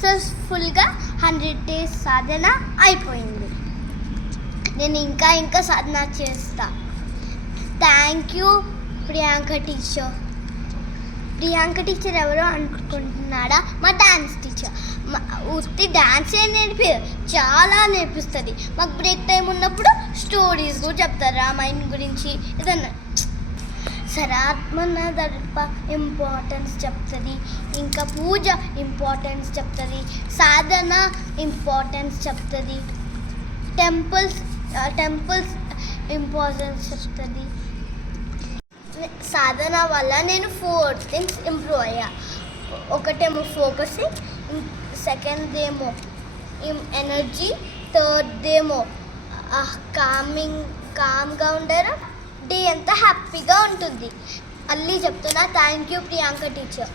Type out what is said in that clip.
సక్సెస్ఫుల్గా 100 days సాధన అయిపోయింది. నేను ఇంకా సాధన చేస్తా. Thank you Priyanka teacher. Priyanka teacher ఎవరో అనుకుంటున్నాడా? మా డ్యాన్స్ టీచర్. ఉత్తి డ్యాన్సే నేర్పారు, చాలా నేర్పిస్తుంది. మాకు బ్రేక్ టైం ఉన్నప్పుడు స్టోరీస్ కూడా చెప్తారు, రామాయణం గురించి ఏదన్నా. సరాత్మన దర్ప ఇంపార్టెన్స్ చెప్తుంది, ఇంకా పూజ ఇంపార్టెన్స్ చెప్తుంది, సాధన ఇంపార్టెన్స్ చెప్తుంది, టెంపుల్స్ ఇంపార్టెన్స్ చెప్తుంది. సాధన వల్ల నేను 4 things ఇంప్రూవ్ అయ్యా. ఒకటేమో ఫోకసింగ్, సెకండ్ ఏమో ఎనర్జీ, థర్డ్ ఏమో కామ్గా ఉండడం, డే అంతా హ్యాపీగా ఉంటుంది. మళ్ళీ చెప్తున్నా, థ్యాంక్ యూ ప్రియాంక టీచర్.